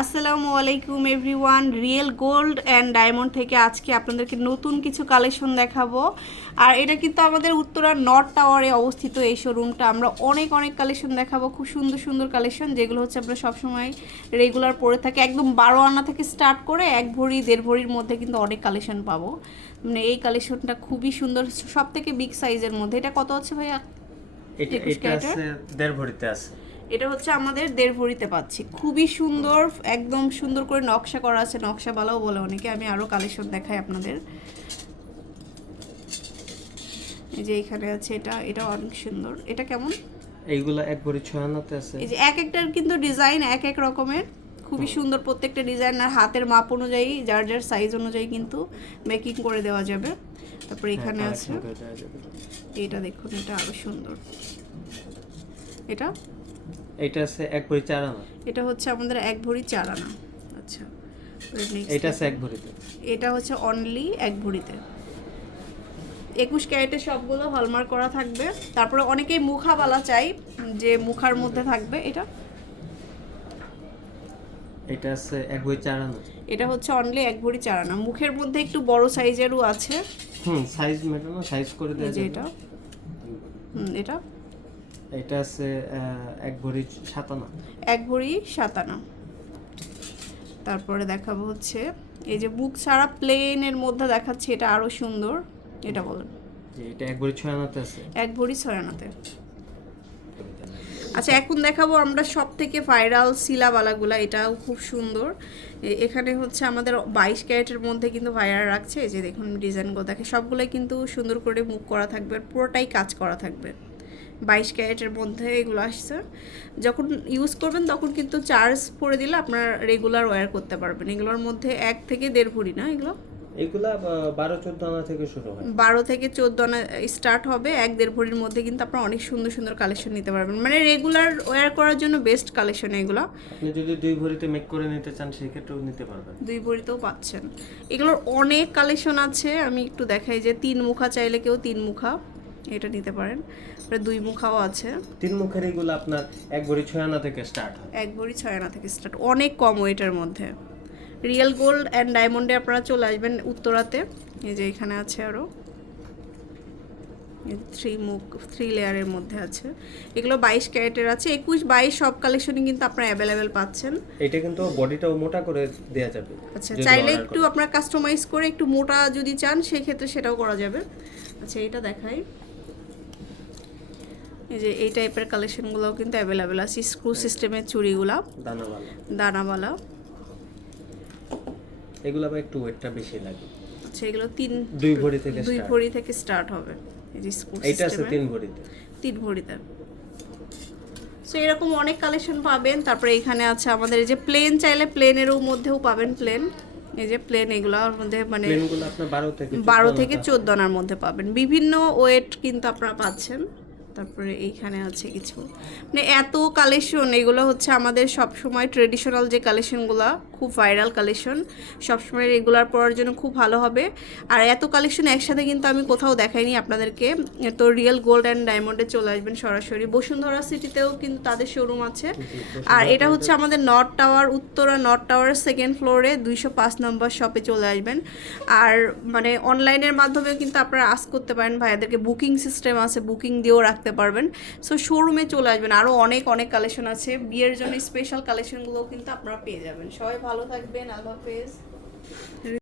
আসসালামু আলাইকুম everyone real gold and diamond থেকে আজকে আপনাদেরকে নতুন কিছু কালেকশন দেখাবো। আর এটা কিন্তু আমাদের উত্তরা নর্থ টাওয়ারে অবস্থিত এই শোরুমটা আমরা অনেক অনেক কালেকশন দেখাবো খুব সুন্দর সুন্দর কালেকশন যেগুলো হচ্ছে আমরা সবসময় রেগুলার পরে থাকি। একদম বারো আনা থেকে স্টার্ট করে এক ভরি দেড় ভরির মধ্যে কিন্তু অনেক কালেকশন পাবো। মানে এই কালেকশনটা খুবই সুন্দর সব থেকে বিগ সাইজের মধ্যে। এটা কত আছে ভাইয়া? এটা দেড় ভরিতে আছে। এটা হচ্ছে আমাদের দেড় ভরিতে পাচ্ছি। খুবই সুন্দর একদম সুন্দর করে নকশা করা আছে নকশা বালাও বলে অনেকে আমি আরও কালেকশন দেখাই আপনাদের। এই যে এখানে আছে এটা এটা অনেক সুন্দর। এটা কেমন? এইগুলা এক ভরি ছয় আনাতে আছে। এই যে এক একটার কিন্তু ডিজাইন এক এক রকমের খুবই সুন্দর প্রত্যেকটা ডিজাইন আর হাতের মাপ অনুযায়ী যার যার সাইজ অনুযায়ী কিন্তু মেকিং করে দেওয়া যাবে। তারপরে হ্যাঁ, এখানে আছে। এটা দেখুন এটা আরও সুন্দর। এটা? এটা আছে এক ভরি চার আনা। এটা হচ্ছে আমাদের এক ভরি চার আনা। আচ্ছা এটা আছে এক ভরিতে। এটা হচ্ছে অনলি এক ভরিতে। একুশ ক্যারেটের সবগুলো হলমার্ক করা থাকবে। তারপরে অনেকেই মুখাবালা চাই যে মুখার মধ্যে থাকবে। এটা? এটা আছে এক ভরি চার আনা। এটা হচ্ছে অনলি এক ভরি চার আনা। মুখের মধ্যে একটু বড় সাইজেরও আছে। হুম সাইজ মেটানো সাইজ করে দেওয়া যে এটা। হুম, এটা? এটা আছে এক ভরি সাত আনা এক ভরি সাত আনা তারপরে দেখাবো হচ্ছে এই যে বুক ছাড়া প্লেনের মধ্যে দেখাচ্ছে এটা আরও সুন্দর। এটা বলেন। যে এটা এক ভরি ছয় আনাতে আছে। এক ভরি ছয় আনাতে আচ্ছা এখন দেখাবো আমরা সব থেকে ভাইরাল শিলাবালাগুলা এটাও খুব সুন্দর। এখানে হচ্ছে আমাদের বাইশ ক্যারেটের মধ্যে কিন্তু ভাইরাল রাখছে। যে দেখুন ডিজাইনগুলো দেখে সবগুলোই কিন্তু সুন্দর করে মুখ করা থাকবে আর পুরোটাই কাজ করা থাকবে। বাইশ ক্যারেটের মধ্যে এগুলো আসছে। যখন ইউজ করবেন তখন কিন্তু চার্জ করে দিলে আপনার রেগুলার ওয়্যার করতে পারবেন। এগুলোর মধ্যে এক থেকে দেড় ভরি না এগুলো? এগুলা বারো চোদ্দ আনা থেকে শুরু হয়। বারো থেকে চোদ্দ আনা স্টার্ট হবে এক দেড় ভরির মধ্যে কিন্তু আপনারা অনেক সুন্দর সুন্দর কালেকশন নিতে পারবেন। মানে রেগুলার ওয়্যার করার জন্য বেস্ট কালেকশন এগুলো। আপনি যদি দুই ভরিতে মেক করে নিতে চান সেই ক্ষেত্রেও নিতে পারবেন। দুই ভরিতেও পাচ্ছেন। এগুলোর অনেক কালেকশন আছে। আমি একটু দেখাই যে তিন মুখা চাইলে কেউ তিন মুখা এটা নিতে পারেন। দুই মুখাও আছে। তিন মুখের এইগুলো আপনার এক ভরি ছয় আনা থেকে স্টার্ট হয়। এক ভরি ছয় আনা থেকে স্টার্ট অনেক কম ওয়েটের মধ্যে। রিয়েল গোল্ড অ্যান্ড ডায়মন্ডে আপনারা চলে আসবেন উত্তরাতে। এই যে এখানে আছে আরও থ্রি মুখ থ্রি লেয়ারের মধ্যে আছে। এগুলো বাইশ ক্যারেটের আছে। একুশ বাইশ সব কালেকশনই কিন্তু আপনারা অ্যাভেলেবেল পাচ্ছেন। এটা কিন্তু বডিটাও মোটা করে দেওয়া যাবে। আচ্ছা চাইলে একটু আপনার কাস্টমাইজ করে একটু মোটা যদি চান সেই ক্ষেত্রে সেটাও করা যাবে। আচ্ছা এটা দেখাই। এই যে এই টাইপের কালেকশনগুলোও কিন্তু অ্যাভেলেবেল আছে। স্ক্রু সিস্টেমের চুড়িগুলা। দানাওয়ালা। দানাওয়ালা। এগুলো আবার একটু ওয়েটটা বেশি লাগে। আচ্ছা এগুলো তিন দুই ভরি থেকে দুই ভরি থেকে স্টার্ট হবে। এইটা আছে তিন ভরিতে। তিন ভরিতে। সো এরকম অনেক কালেকশন পাবেন। তারপরে এখানে আছে আমাদের এই যে প্লেন চাইলে প্লেনেরও মধ্যেও পাবেন প্লেন এই যে প্লেন এগুলোর মধ্যে মানে বারো থেকে বারো থেকে। চোদ্দ আনার মধ্যে পাবেন। বিভিন্ন ওয়েট কিন্তু আপনারা পাচ্ছেন। তারপরে এইখানে আছে কিছু। মানে এত কালেকশন এগুলো হচ্ছে আমাদের সব সময় ট্রেডিশনাল যে কালেকশনগুলো খুব ভাইরাল কালেকশন সবসময় রেগুলার পড়ার জন্য খুব ভালো হবে। আর এত কালেকশন একসাথে কিন্তু আমি কোথাও দেখাইনি আপনাদেরকে। তো রিয়েল গোল্ড অ্যান্ড ডায়মন্ডে চলে আসবেন সরাসরি। বসুন্ধরা সিটিতেও কিন্তু তাদের শোরুম আছে। আর এটা হচ্ছে আমাদের নর্থ টাওয়ার উত্তরা নর্থ টাওয়ারের সেকেন্ড ফ্লোরে দুইশো পাঁচ নম্বর শপে চলে আসবেন। আর মানে অনলাইনের মাধ্যমে কিন্তু আপনারা আস করতে পারেন ভাইয়াদেরকে। বুকিং সিস্টেম আছে বুকিং দিয়েও রাখতে পারবেন। সো শোরুমে চলে আসবেন। আরও অনেক অনেক কালেকশন আছে। বিয়ের জন্য স্পেশাল কালেকশনগুলোও কিন্তু আপনারা পেয়ে যাবেন। সবাই ভালো থাকবেন। আল্লাহ হাফেজ।